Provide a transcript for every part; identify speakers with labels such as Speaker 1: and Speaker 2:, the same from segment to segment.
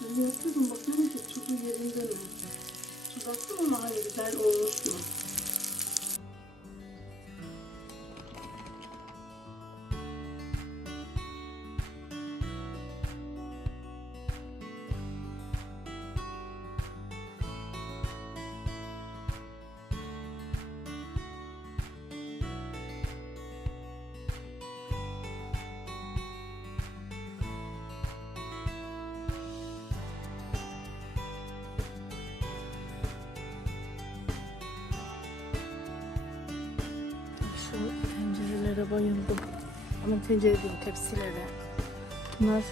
Speaker 1: Ben yapıyordum bakıyorum ki tuzu yerinde mi? Tuz attım ama hani güzel olmuş mu? Tencerelere bayıldım. Ama tencere değil tepsilere. Bunlar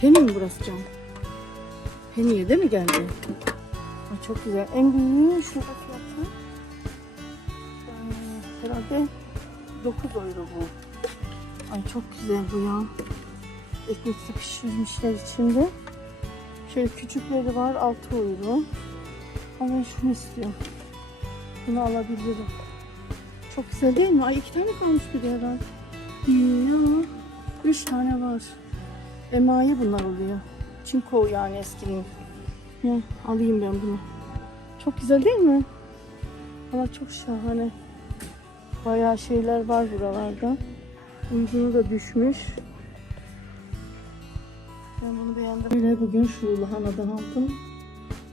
Speaker 1: Penny mi burası cam? Penny'e değil mi geldi? Ay çok güzel. En büyüğü şurada fiyatı. Ee, herhalde 9 euro bu. Ay çok güzel bu ya. Ekmekli pişirmişler içinde. Şöyle küçükleri var 6 euro. Ama şunu istiyorum. Bunu alabilirim. Çok güzel değil mi? Ay iki tane kalmış bir de herhalde. Ya. Üç tane var. Emaye bunlar oluyor. Çinko yani eskinin. Ya, alayım ben bunu. Çok güzel değil mi? Ama çok şahane. Bayağı şeyler var buralarda. Uygunu da düşmüş. Ben bunu beğendim. Böyle bugün şu lahanadan aldım.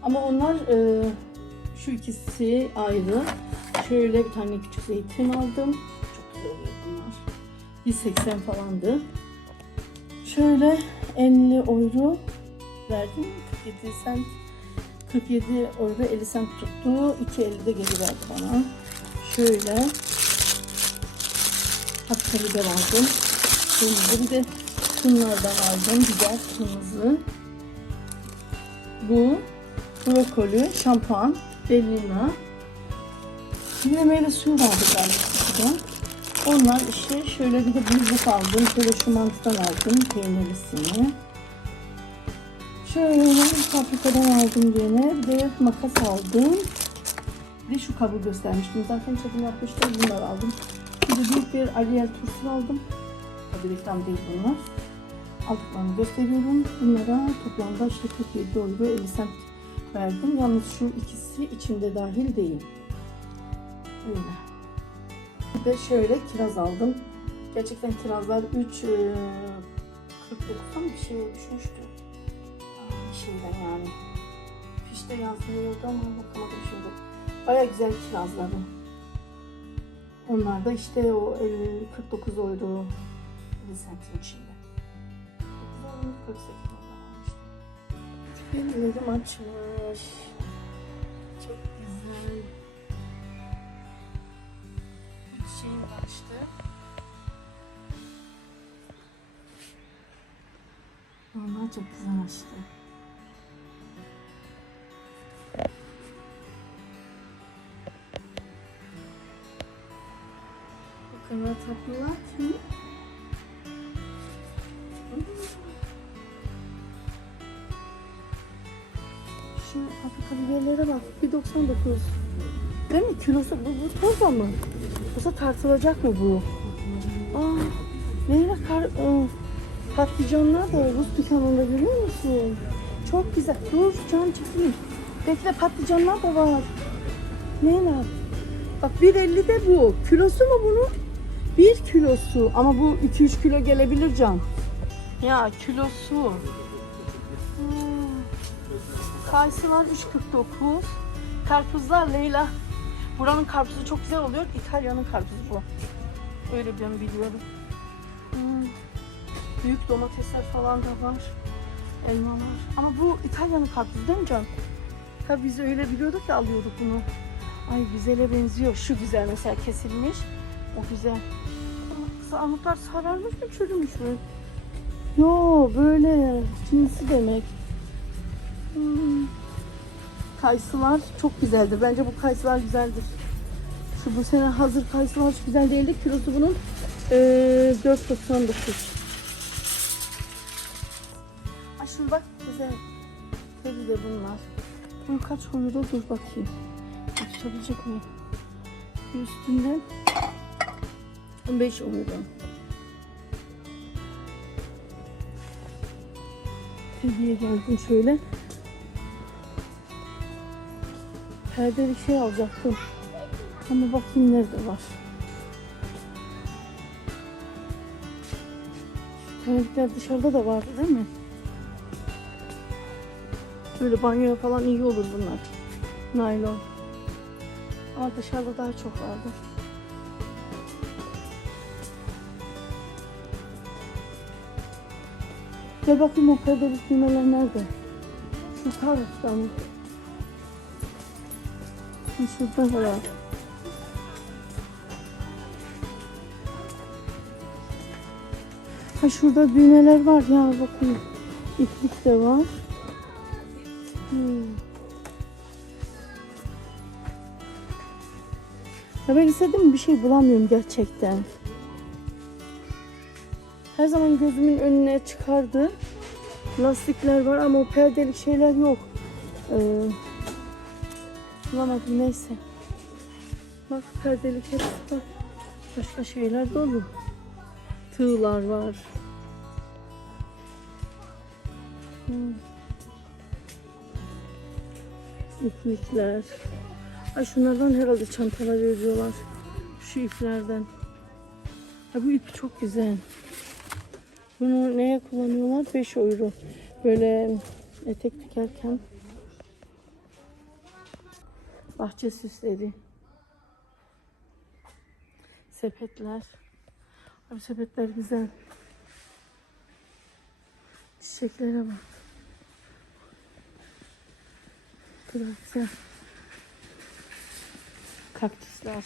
Speaker 1: Ama onlar e, şu ikisi ayrı. Şöyle bir tane küçük zeytin aldım. Çok güzel oluyor bunlar. 180 falandı. Şöyle 50 euro verdim. 47 sent 47 euro 50 sent tuttu. 2.50 de geri verdi bana. Şöyle hatta biber aldım. Kırmızı bir de şunlardan aldım. Biber kırmızı. Bu brokoli, şampuan, bellina, de meyve suyu vardı galiba kutuda. Onlar işte şöyle bir de buzluk aldım. Şöyle şu mantıdan aldım peynirlisini. Şöyle paprikadan aldım yine. Bir de makas aldım. Bir de şu kabı göstermiştim. Zaten çekim yapmıştım. Bunları aldım. Bir de büyük bir Ariel turşu aldım. Tabii reklam değil bunlar. Aldıklarını gösteriyorum. Bunlara toplamda işte 47 euro 50 cent verdim. Yalnız şu ikisi içinde dahil değil. Öyle. Bir de şöyle kiraz aldım. Gerçekten kirazlar 3 e, 49'dan bir şey düşmüştü. Bir şeyden yani. Fişte yazmıyordu ama bakamadım şimdi. Baya güzel kirazları. Onlar da işte o 50, 49 euro 50 centin içinde. 49 euro 48 euro almıştım. Ellerim açmış. Çok güzel. Şeyim açtı. Onlar çok güzel açtı. Bu kadar tatlılar ki. Şu Afrika biberlere bak. 1.99. Değil mi? Kilosu bu, bu toz ama. Yoksa tartılacak mı bu? Aa, neyle kar... Patlıcanlar da Rus dükkanında görüyor musun? Çok güzel. Dur can çekeyim. Bekle patlıcanlar da var. Neyle? Bak 1.50 de bu. Kilosu mu bunun? 1 kilosu. Ama bu 2-3 kilo gelebilir can. Ya kilosu. Hmm. Kayısılar 3.49. Karpuzlar Leyla. Buranın karpuzu çok güzel oluyor. İtalya'nın karpuzu bu. Öyle ben biliyorum. Hmm. Büyük domatesler falan da var. Elmalar. Ama bu İtalya'nın karpuzu değil mi Can? Tabii biz öyle biliyorduk ya alıyorduk bunu. Ay güzele benziyor. Şu güzel mesela kesilmiş. O güzel. Armutlar sararmış mı çürümüş mü? Yo böyle cinsi demek. Hmm. Kayısılar çok güzeldir. Bence bu kayısılar güzeldir. Şu bu sene hazır kayısılar hiç güzel değildi. Kilosu bunun eee 4.99. Ay şunu bak güzel. Tabii de bunlar. Bunun kaç euro dur bakayım. Tutabilecek miyim? Üstünden 15 euro. Tediye geldim şöyle. Perdeli şey alacaktım. Ama bakayım nerede var. Terlikler dışarıda da vardı değil mi? Böyle banyoya falan iyi olur bunlar. Naylon. Ama dışarıda daha çok vardı. Gel bakayım o perdeli düğmeler nerede? Şu taraftan Şurada. Ha şurada düğmeler var ya bakayım. İplik de var. Hmm. Ya ben istediğim bir şey bulamıyorum gerçekten. Her zaman gözümün önüne çıkardı. Lastikler var ama o perdelik şeyler yok. Ee, bulamadım neyse. Bak perdelik hepsi var. Başka şeyler dolu. Tığlar var. Hmm. İplikler. Ay şunlardan herhalde çantalar örüyorlar. Şu iplerden. Ha bu ip çok güzel. Bunu neye kullanıyorlar? 5 euro. Böyle etek dikerken bahçe süsleri. Sepetler. Abi sepetler güzel. Çiçeklere bak. Güzel. Kaktüsler.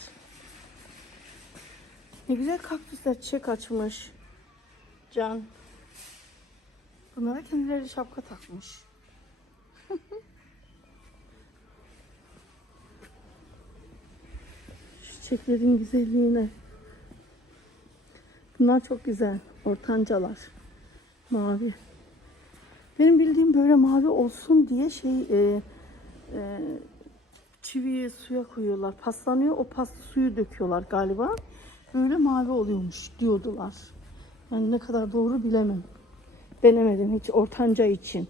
Speaker 1: Ne güzel kaktüsler çiçek açmış. Can. Bunlara kendileri şapka takmış. Çiçeklerin güzelliğine. Bunlar çok güzel. Ortancalar. Mavi. Benim bildiğim böyle mavi olsun diye şey e, e, çiviyi suya koyuyorlar. Paslanıyor. O pas suyu döküyorlar galiba. Böyle mavi oluyormuş diyordular. Yani ne kadar doğru bilemem. Denemedim hiç ortanca için.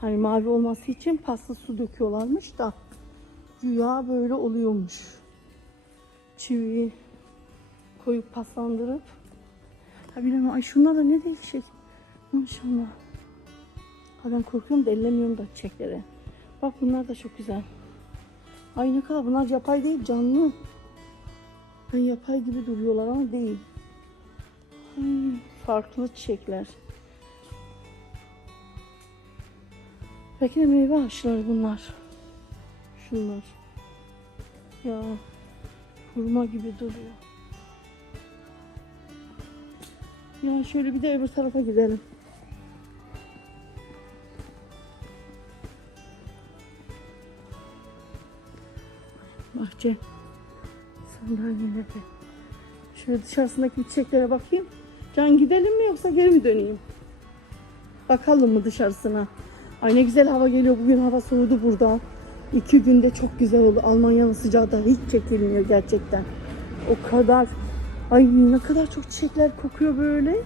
Speaker 1: Hani mavi olması için paslı su döküyorlarmış da güya böyle oluyormuş. Çiviyi koyup paslandırıp ha bilemem ay şunlar da ne değişik. Maşallah. Ha ben korkuyorum da ellemiyorum da çiçeklere. Bak bunlar da çok güzel. Ay ne kadar bunlar yapay değil canlı. Ben yapay gibi duruyorlar ama değil. Hmm, farklı çiçekler. Belki de meyve ağaçları bunlar. Şunlar. Ya hurma gibi duruyor. Ya şöyle bir de öbür tarafa gidelim. Bahçe. Sandalyeleri. Şöyle dışarısındaki çiçeklere bakayım. Can gidelim mi yoksa geri mi döneyim? Bakalım mı dışarısına? Ay ne güzel hava geliyor. Bugün hava soğudu burada. İki günde çok güzel oldu. Almanya'nın sıcağı da hiç çekilmiyor gerçekten. O kadar. Ay ne kadar çok çiçekler kokuyor böyle.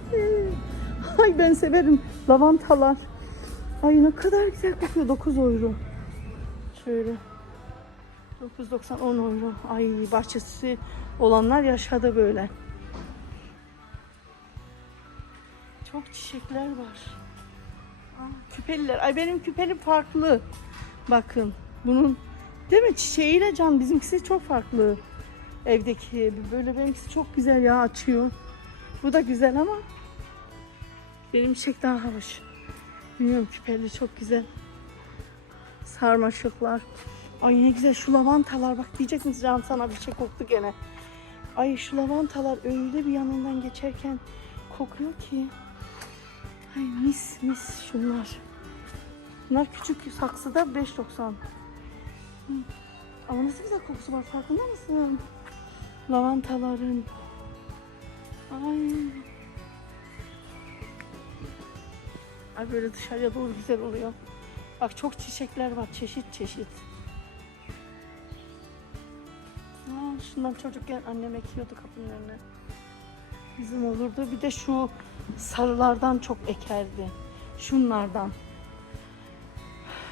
Speaker 1: Ay ben severim. Lavantalar. Ay ne kadar güzel kokuyor. 9 euro. Şöyle. 9.90 10 euro. Ay bahçesi olanlar yaşadı böyle. Çok çiçekler var. Aa, küpeliler. Ay benim küpelim farklı. Bakın bunun değil mi çiçeğiyle can bizimkisi çok farklı. Evdeki böyle benimkisi çok güzel ya açıyor. Bu da güzel ama benim çiçek daha hoş. Bilmiyorum küpeli çok güzel. Sarmaşıklar. Ay ne güzel şu lavantalar bak diyecek misin Can sana bir şey koktu gene. Ay şu lavantalar öyle bir yanından geçerken kokuyor ki. Ay mis mis şunlar. Bunlar küçük saksıda 5.90. Ama nasıl güzel kokusu var farkında mısın? Lavantaların. Ay. Ay böyle dışarıya doğru güzel oluyor. Bak çok çiçekler var çeşit çeşit. Aa, şundan çocukken annem ekiyordu kapının önüne. Bizim olurdu. Bir de şu sarılardan çok ekerdi. Şunlardan.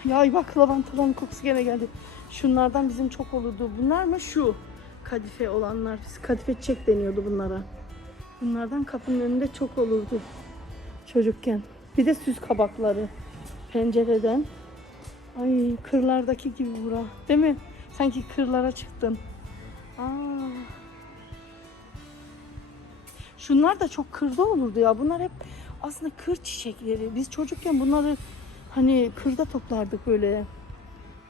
Speaker 1: Ya bak lavantaların kokusu gene geldi. Şunlardan bizim çok olurdu. Bunlar mı? Şu kadife olanlar. Biz kadife çiçek deniyordu bunlara. Bunlardan kapının önünde çok olurdu çocukken. Bir de süs kabakları pencereden. Ay kırlardaki gibi bura. Değil mi? Sanki kırlara çıktın. Aa. Şunlar da çok kırda olurdu ya. Bunlar hep aslında kır çiçekleri. Biz çocukken bunları hani kırda toplardık böyle.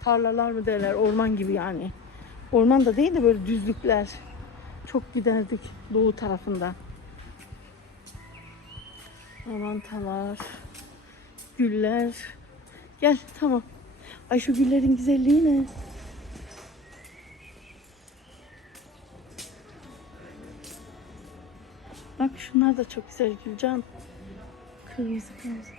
Speaker 1: Tarlalar mı derler, orman gibi yani. Orman da değil de böyle düzlükler. Çok giderdik doğu tarafında. Lavantalar, güller. Gel tamam. Ay şu güllerin güzelliği ne? Bak şunlar da çok güzel Gülcan. Kırmızı kırmızı.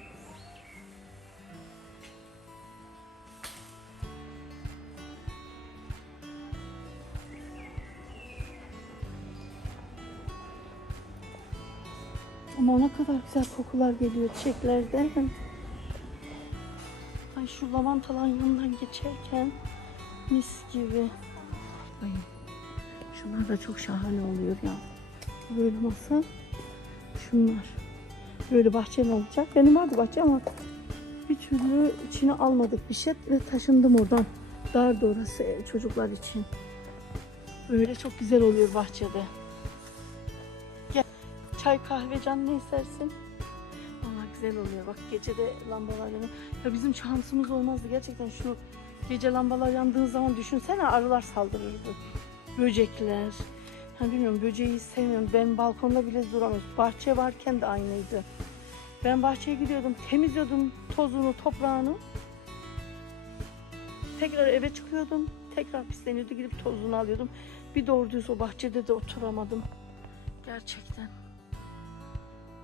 Speaker 1: Ama ne kadar güzel kokular geliyor çiçeklerden. Ay şu lavantaların yanından geçerken mis gibi. Ay, şunlar da çok şahane oluyor ya. Böyle masa. Şunlar. Böyle bahçem olacak. Benim vardı bahçe ama bir türlü içine almadık bir şey ve taşındım oradan. Dardı orası çocuklar için. Böyle çok güzel oluyor bahçede. Çay kahve can ne istersin? Valla güzel oluyor. Bak gece de lambalar yanıyor. Ya bizim şansımız olmazdı. Gerçekten şu gece lambalar yandığı zaman düşünsene arılar saldırırdı. Böcekler. Ha bilmiyorum böceği sevmiyorum. Ben balkonda bile duramıyorum. Bahçe varken de aynıydı. Ben bahçeye gidiyordum, temizliyordum tozunu, toprağını. Tekrar eve çıkıyordum. Tekrar pisleniyordu. Gidip tozunu alıyordum. Bir doğru düz o bahçede de oturamadım. Gerçekten.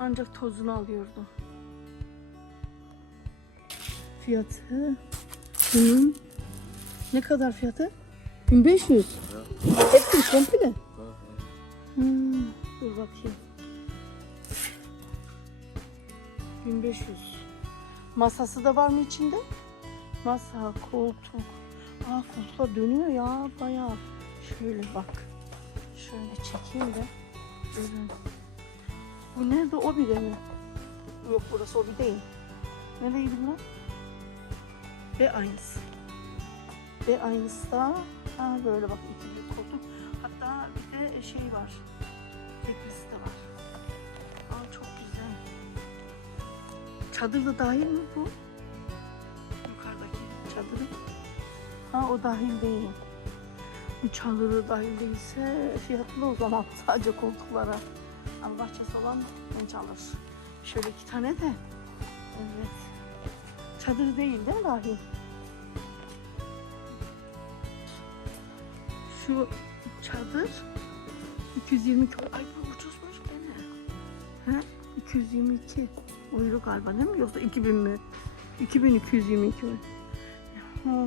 Speaker 1: Ancak tozunu alıyordum. Fiyatı bunun ne kadar fiyatı? 1500. Hepsi komple. Hmm, dur bakayım. 1500. Masası da var mı içinde? Masa, koltuk. Aa koltuklar dönüyor ya bayağı. Şöyle bak. Şöyle çekeyim de. Görün. Bu nerede? O bir de mi? Yok burası o bir değil. Nereydi bunlar? Ve aynısı. Ve aynısı da ha böyle bak iki bir koltuk. Hatta bir de şey var. Teklisi de var. Aa çok güzel. Çadır da dahil mi bu? Yukarıdaki çadırı. Ha o dahil değil. Bu çadırı dahil değilse fiyatlı o zaman sadece koltuklara. Ama bahçesi olan genç alır. Şöyle iki tane de. Evet. Çadır değil değil mi dahil? Şu çadır 220 kilo. Ay bu ucuzmuş gene. He? 222 euro galiba değil mi? Yoksa 2000 mi? 2222 euro. Ha.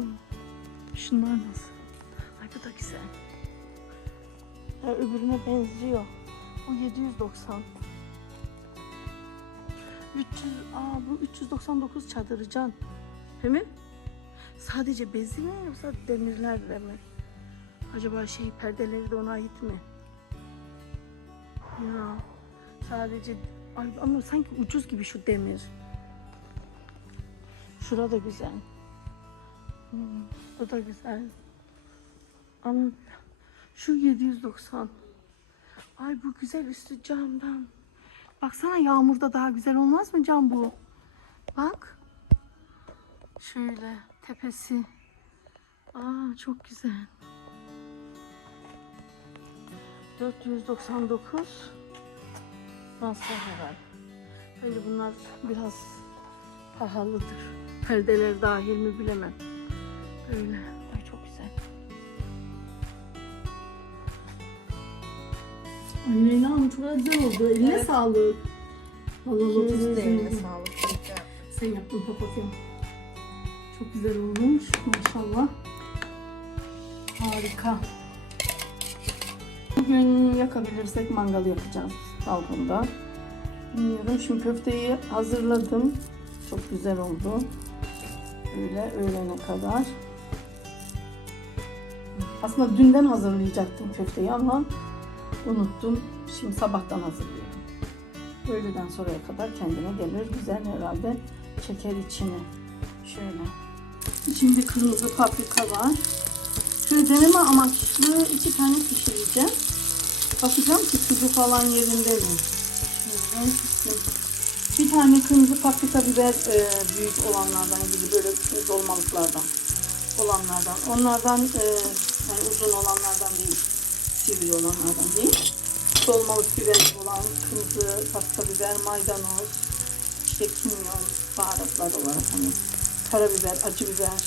Speaker 1: Şunlar nasıl? Ay bu da güzel. Ha, öbürüne benziyor. Bu 790. 300, aa bu 399 çadırı can. Değil mi? Sadece bezi mi yoksa demirlerle mi? Acaba şey perdeleri de ona ait mi? Ya sadece ay ama sanki ucuz gibi şu demir. Şura da güzel. Hmm, bu da güzel. Ama şu 790. Ay bu güzel üstü camdan. Baksana yağmurda daha güzel olmaz mı cam bu? Bak. Şöyle tepesi. Aa çok güzel. 499 masraf var. Böyle bunlar biraz pahalıdır. Perdeler dahil mi bilemem. Böyle. Ay Leyla Hanım çok güzel oldu. Eline
Speaker 2: Evet.
Speaker 1: sağlık. Vallahi
Speaker 2: İkiniz
Speaker 1: lotus
Speaker 2: de eline sağlık.
Speaker 1: Sen yaptın papatya. Çok güzel olmuş maşallah. Harika. Bugün yakabilirsek mangal yapacağız balkonda. Bilmiyorum şimdi köfteyi hazırladım. Çok güzel oldu. Böyle öğlene kadar. Aslında dünden hazırlayacaktım köfteyi ama unuttum. Şimdi sabahtan hazırlıyorum. Öğleden sonraya kadar kendine gelir. Güzel herhalde çeker içine. Şöyle. Şimdi kırmızı paprika var. Şöyle deneme amaçlı iki tane pişireceğim. Bakacağım ki tuzu falan yerinde mi? Şöyle. Bir tane kırmızı paprika biber e, büyük olanlardan gibi böyle dolmalıklardan olanlardan. Onlardan e, yani uzun olanlardan değil, sivri olanlardan değil. Dolmalık biber olan kırmızı paprika biber, maydanoz, işte kimyon, baharatlar olarak hani karabiber, acı biber,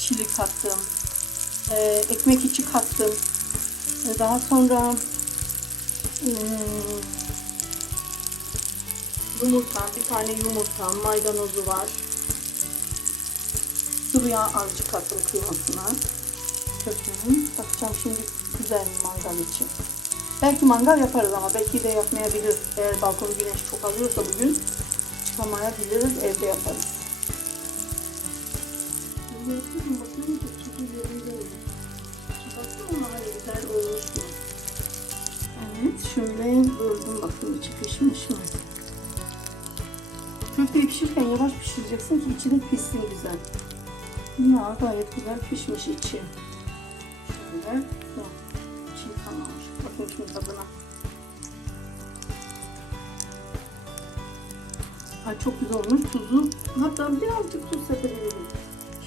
Speaker 1: çili kattım, e, ekmek içi kattım. E, daha sonra e, yumurta, bir tane yumurta, maydanozu var. Sıvı yağ azıcık kattım kıymasına. Köftenin. Bakacağım şimdi güzel mi mangal için. Belki mangal yaparız ama belki de yapmayabiliriz. Eğer balkonu güneş çok alıyorsa bugün çıkamayabiliriz. Evde yaparız. Bakıyorum ki ne güzel olmuş mu? Evet şöyle böldüm bakın içi pişmiş mi? Köfteyi pişirirken yavaş pişireceksin ki içine pişsin güzel. Ya gayet güzel pişmiş içi. Şöyle. Şimdi tadına. Ay çok güzel olmuş tuzu. Hatta birazcık tuz sepebilirim.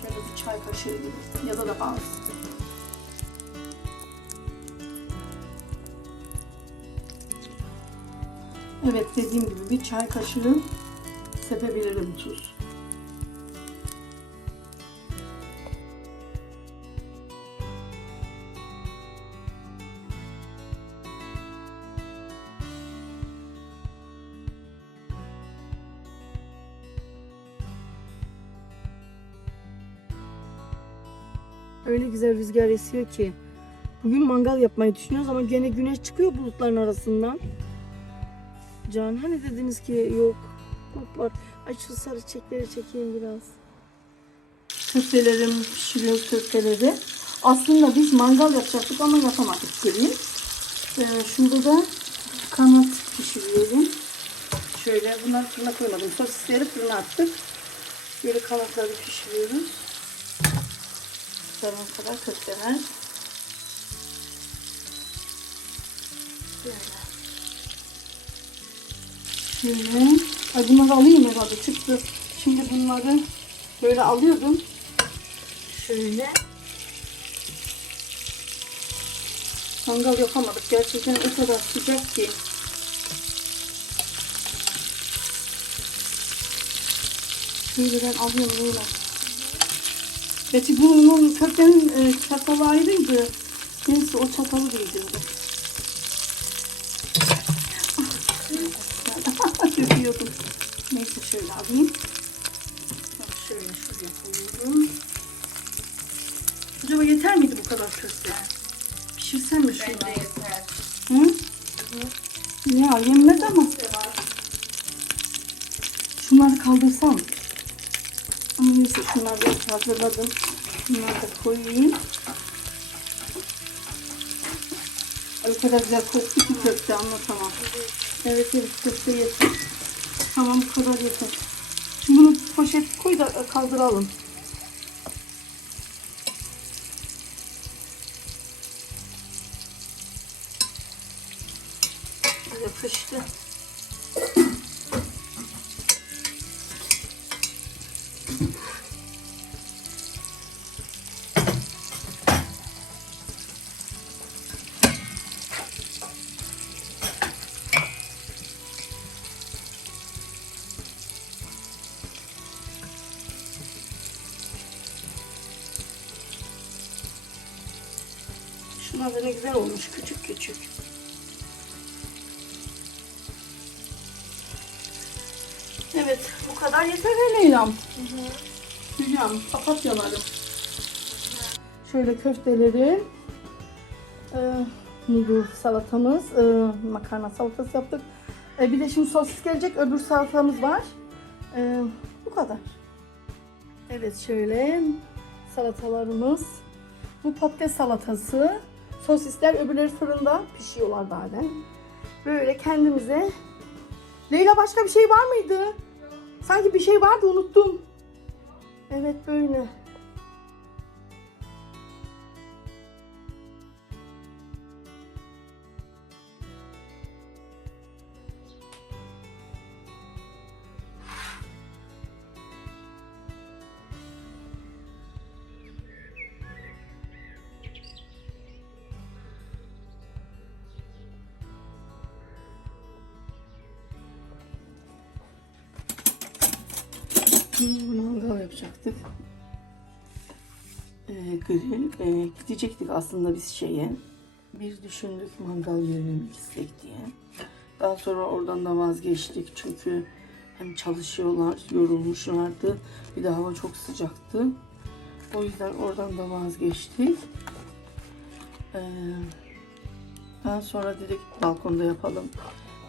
Speaker 1: Şöyle bir çay kaşığı gibi. Ya da daha az. Evet dediğim gibi bir çay kaşığı sepebilirim tuz. Güzel rüzgar esiyor ki. Bugün mangal yapmayı düşünüyoruz ama gene güneş çıkıyor bulutların arasından. Can hani dediniz ki yok bulutlar. Ay şu sarı çiçekleri çekeyim biraz. Köftelerim pişiriyor köfteleri. Aslında biz mangal yapacaktık ama yapamadık gelin. Ee, şurada da kanat pişiriyorum. Şöyle bunları fırına koymadım. Sosisleri fırına attık. Böyle kanatları pişiriyoruz. Sarına kadar köfteler. Böyle. Ay bunları alayım herhalde çıktı. Şimdi bunları böyle alıyordum. Şöyle. Mangal yapamadık. Gerçekten o kadar sıcak ki. Şöyle ben alıyorum böyle. Gerçi bunun köftenin e, çatalı ayrıydı. Neyse o çatalı değdirdim. Döküyordum. Neyse şöyle alayım. Bak şöyle şuraya koyuyorum. Acaba yeter miydi bu kadar köfte? Pişirsem mi şunu?
Speaker 2: Bence yeter.
Speaker 1: Hı? Ya yenmez ama. Şunları kaldırsam. Şunları da hazırladım. Şunları da koyayım. Ay, O kadar güzel koktu ki köfte anlatamam. Evet evet köfte yeter. Tamam bu kadar yeter. Şimdi bunu poşet koy da kaldıralım. Yapıştı. Güzel olmuş küçük küçük. Evet bu kadar yeter he Leyla'm. Hülya'm papatyalarım. Şöyle köfteleri, e, noodle salatamız, e, makarna salatası yaptık. E, bir de şimdi sosis gelecek öbür salatamız var. E, bu kadar. Evet şöyle salatalarımız. Bu patates salatası. Sosisler öbürleri fırında pişiyorlar zaten. Böyle kendimize. Leyla başka bir şey var mıydı? Sanki bir şey vardı unuttum. Evet böyle. Mangal yapacaktık. Ee, grill. Ee, gidecektik aslında biz şeye. Biz düşündük mangal yerine mi gitsek diye. Daha sonra oradan da vazgeçtik çünkü hem çalışıyorlar, yorulmuşlardı. Bir de hava çok sıcaktı. O yüzden oradan da vazgeçtik. Ee, daha sonra dedik balkonda yapalım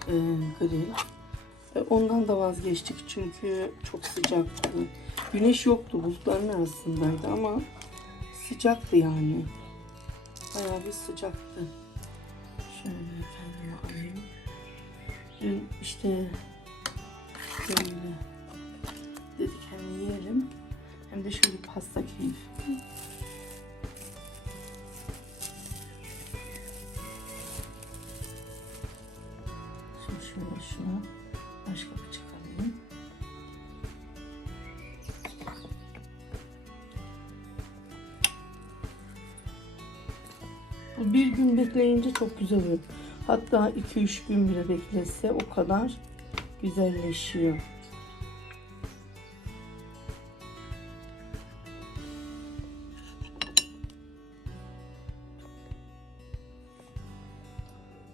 Speaker 1: ee, grill. E, Ondan da vazgeçtik çünkü çok sıcaktı. Güneş yoktu, bulutların arasındaydı ama sıcaktı yani. Bayağı bir sıcaktı. Şöyle kendime alayım. Dün işte böyle dedik hem yiyelim hem de şöyle pasta keyif. Bekleyince çok güzel oluyor. Hatta 2-3 gün bile beklese o kadar güzelleşiyor.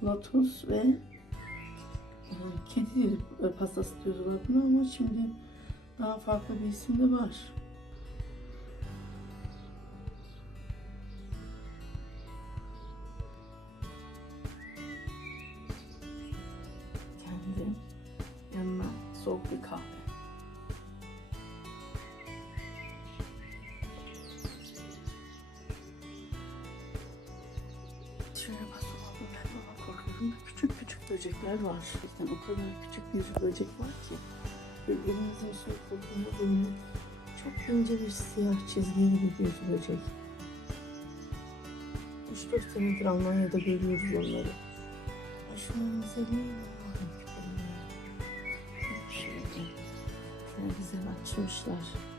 Speaker 1: Lotus ve e, kedi e, pastası diyorlar buna ama şimdi daha farklı bir isim de var. Var. Bizden o kadar küçük bir böcek var ki. Birbirimizin soğuk olduğunu böyle çok ince bir siyah çizgi gibi bir böcek. 3-4 senedir Almanya'da görüyoruz onları. Şöyle. Ne güzel açmışlar.